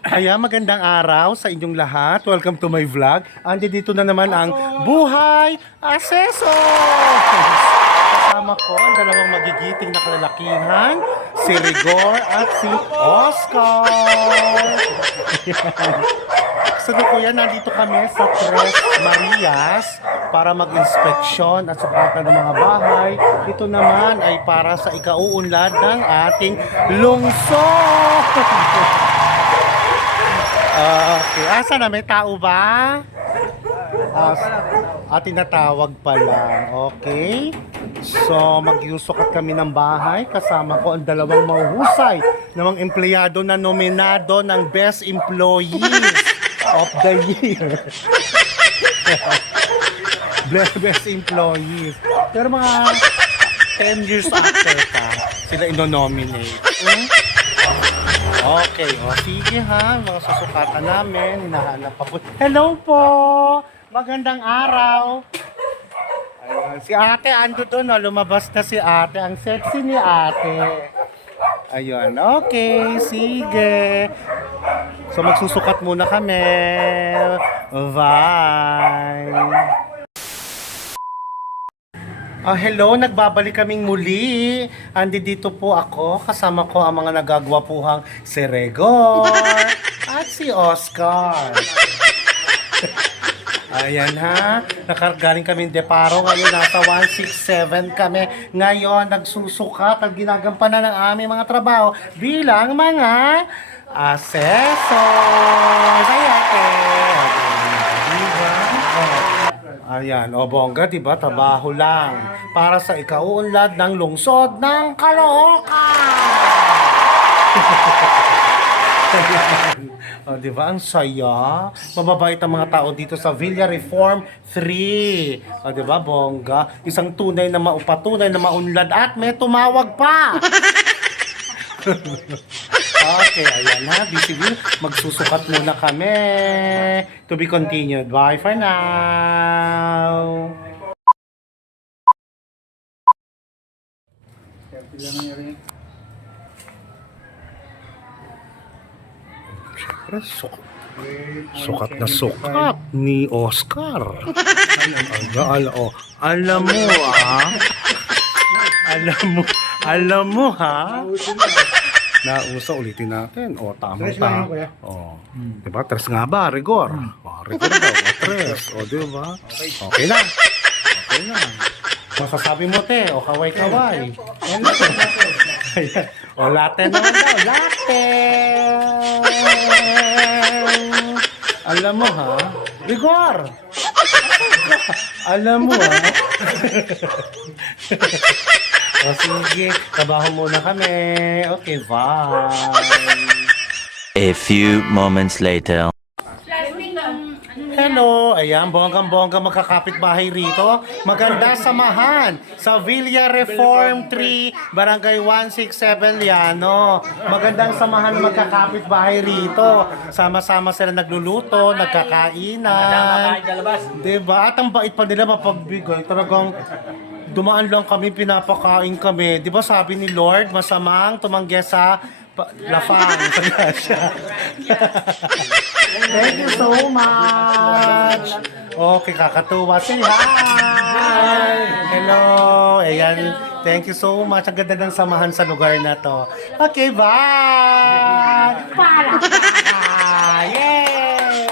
Kaya magandang araw sa inyong lahat. Welcome to my vlog. Andi dito na naman ang Buhay Aseso! Kasama ko ang dalawang magigiting na kalalakihan, si Rigor at si Oscar. Kasalukuyan, nandito kami sa Tres Marias para mag-inspeksyon at sukatan ng mga bahay. Ito naman ay para sa ikauunlad ng ating lungsod. Okay, asa na? May tao ba? Tinatawag pa lang. Okay. So, mag-usukat kami ng bahay. Kasama ko ang dalawang mahuhusay na mga empleyado na nominado ng Best Employees of the Year. Best Employees. Pero mga 10 years after pa, sila ino-nominate. Okay, sige ha, mga susukatan namin, hinahanap pa po. Hello po! Magandang araw! Ayun, si ate ando doon, lumabas na si ate. Ang sexy ni ate. Ayun, okay, sige. So magsusukat muna kami. Bye! Hello, nagbabalik kaming muli. Andi dito po ako, kasama ko ang mga nagagwapuhang si Regor at si Oscar. Ayan ha, nakargaling kami Deparo, ngayon nasa 167 kami. Ngayon nagsusukat at ginagampanan ng aming mga trabaho bilang mga assessors. Ayan, o bongga, diba? Trabaho lang para sa ikauunlad ng lungsod ng Caloocan. O, diba? Ang saya. Mababait ang mga tao dito sa Villa Reform 3. O, diba, bongga? Isang tunay na maupatunay na maunlad at may tumawag pa. Okay, ayan ha, busy. Magsusukat muna kami. To be continued. Bye for now. Siyempre, sukat na sukat ni Oscar. Alam mo alam mo ha. Nauso, ulitin natin. O, tama ta. O, diba? Tres nga ba, Rigor? O, Rigor daw. O, tres. O, diba? Okay na. Okay na. Masasabi mo, te. O, kaway-kaway. O, latte naman daw. Latte! Alam mo, ha? Rigor! Alam mo, ha? O sige, trabaho muna kami. Okay, bye. A few moments later. Hello, ayan, bonggang-bongga magkakapit bahay rito. Maganda samahan sa Villa Reform 3, Barangay 167 Liano. Magandang samahan magkakapit bahay rito. Sama-sama sila nagluluto, nagkakainan. Diba? At ang bait pa nila mapagbigay. Talagang dumaan lang kami, pinapakain kami. Di ba sabi ni Lord, masamang tumanggi sa lafang. Thank you so much. Okay, kakatuwa. Say hi! Hello! Ayan, thank you so much. Ang ganda ng samahan sa lugar na to. Okay, bye! Para! Yay!